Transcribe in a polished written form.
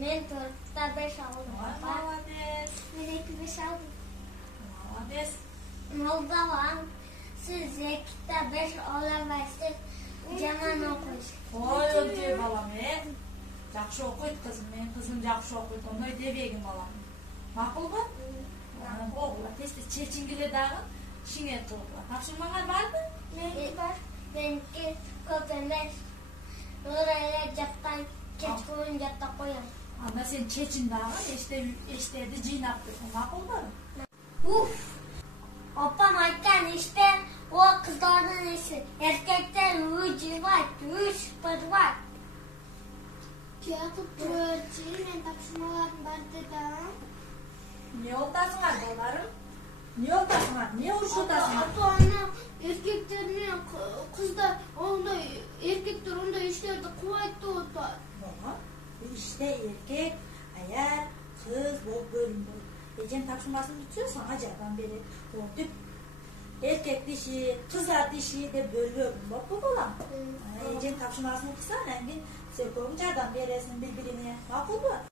Men 4'te 5 aldım. Молодец. Ben 2-5 aldım. Молодец. Moldovan, siz 2'de 5 alamazsınız. Jaman okuyuş. Oy öldü balam Жақсы оқиды қызым, мен қызым жақсы оқиды, ондай дебегім балам. Мақұл ба? Оғыла, тесте чечін келе дағы, ішіңе тұғыла. Тапшырмаңар барды? Benimki var. Benimki köpeğime oraya captan geç koyunca da koyalım. Анда сен чечін дағы, ештеді жинап тұрсың, мақұл ба? Opam ayken işte o kızlardan iyisi. Erkekler 3 var, 3 kız var. Kağıt projeyi ben tapşırmalarım vardı da. Не отасыңар, балдарым? Не отасыңар? Не ұршытасыңар? Ата-ana erkeklerine kızlar onda erkekler onda işlerde kuvvetli otar. Бала, іште еркек, аяр, қыз болып бөлінбейді. Ежен тапшырмасын бүтсе, саңа жардам береді. Ол деп еркек деші, қыздар деші деп бөлбөгүн болып бұл балам. Ежен тапшырмасын қылса, әңген сен көбін жардам бересің бір-біріне. Мақұл ба?